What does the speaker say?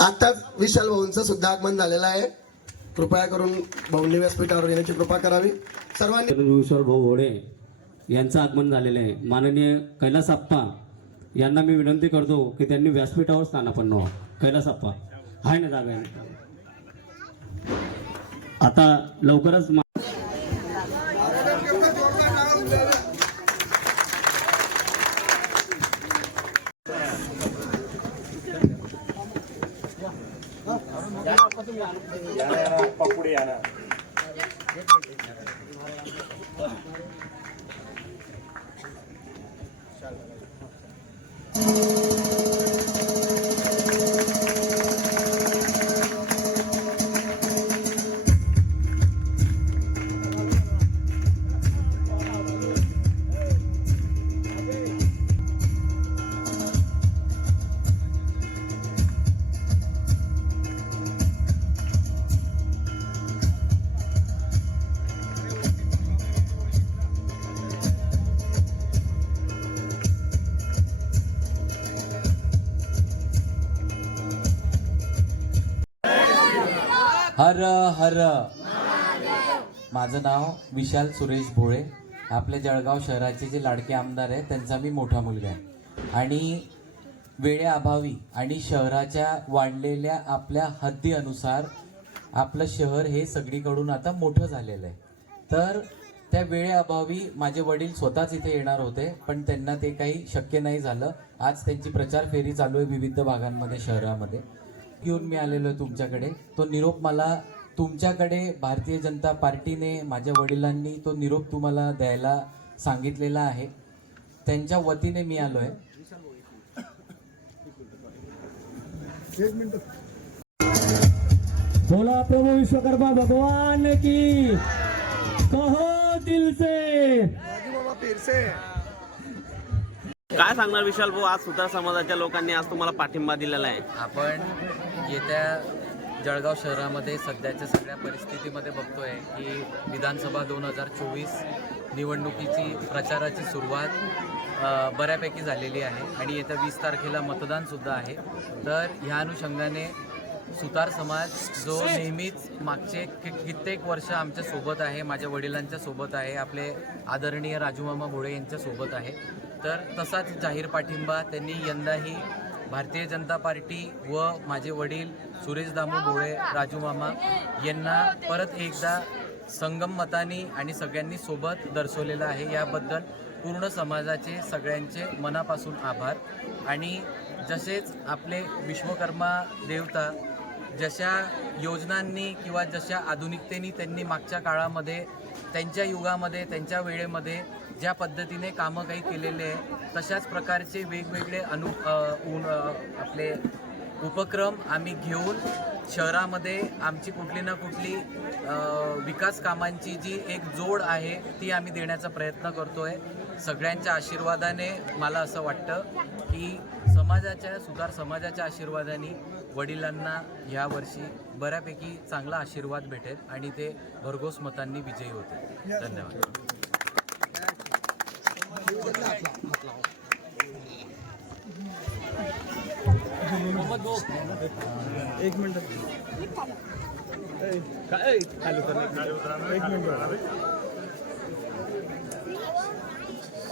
आता विशाल भाऊंचं सुद्धा आगमन झालेलं आहे. कृपया करून भाऊंनी व्यासपीठावर येण्याची कृपा करावी. सर्वांनी विशाल भाऊ घोडे यांचं आगमन झालेलं आहे. माननीय कैलास आप्पा यांना मी विनंती करतो की त्यांनी व्यासपीठावर स्थानापन्न व्हा. कैलास आप्पा आहे ना जागा आता लवकरच मा- हर हर. माझं नाव विशाल सुरेश भोळे. आपल्या जळगाव शहराचे जे लाडके आमदार आहेत त्यांचा मी मोठा मुलगा आहे. आणि वेळेअभावी आणि शहराच्या वाढलेल्या आपल्या हद्दीनुसार आपलं शहर हे सगळीकडून आता मोठं झालेलं आहे. तर त्या वेळेअभावी माझे वडील स्वतःच इथे येणार होते पण त्यांना ते काही शक्य नाही झालं. आज त्यांची प्रचार फेरी चालू आहे विविध भागांमध्ये शहरामध्ये. घेऊन मी आलेलो आहे तुमच्याकडे. तो निरोप मला तुमच्याकडे भारतीय जनता पार्टीने माझ्या वडिलांनी तो निरोप तुम्हाला द्यायला सांगितलेला आहे. त्यांच्या वतीने मी आलो आहे बोला प्रभु विश्वकर्मा भगवान की कहो दिल से। काय सांगणार विशाल भाऊ? आज सुतार समाजाच्या लोकांनी आज तुम्हाला पाठिंबा दिलेला आहे. आपण येत्या जळगाव शहरामध्ये सध्याच्या सगळ्या परिस्थितीमध्ये बघतोय की विधानसभा दोन हजार चोवीस निवडणुकीची प्रचाराची सुरुवात बऱ्यापैकी झालेली आहे आणि येत्या वीस तारखेला मतदानसुद्धा आहे. तर ह्या अनुषंगाने सुतार समाज जो नेहमीच मागचे कि कित्येक वर्ष आमच्यासोबत आहे माझ्या वडिलांच्या सोबत आहे आपले आदरणीय राजूमामा भोळे यांच्या सोबत आहे. तर तसाच जाहीर पाठिंबा त्यांनी यंदाही भारतीय जनता पार्टी व माझे वडील सुरेश दामू भोळे राजू मामा यांना परत एकदा संगम मताने आणि सगळ्यांनी सोबत दर्शवलेलं आहे. याबद्दल पूर्ण समाजाचे सगळ्यांचे मनापासून आभार. आणि जसेच आपले विश्वकर्मा देवता जशा योजनांनी किंवा जशा आधुनिकतेने त्यांनी मागच्या काळामध्ये त्यांच्या युगामध्ये त्यांच्या वेळेमध्ये ज्या पद्धतीने कामं काही केलेले आहे तशाच प्रकारचे वेगवेगळे अनु ऊन आपले उपक्रम आम्ही घेऊन शहरामध्ये आमची कुठली ना कुठली विकास कामांची जी एक जोड आहे ती आम्ही देण्याचा प्रयत्न करतो आहे सगळ्यांच्या आशीर्वादाने मला असं वाटतं की समाजाच्या सुधार समाजाच्या आशीर्वादाने वडिलांना या वर्षी बऱ्यापैकी चांगला आशीर्वाद भेटेल आणि ते भरघोस मतांनी विजयी होतील. धन्यवाद.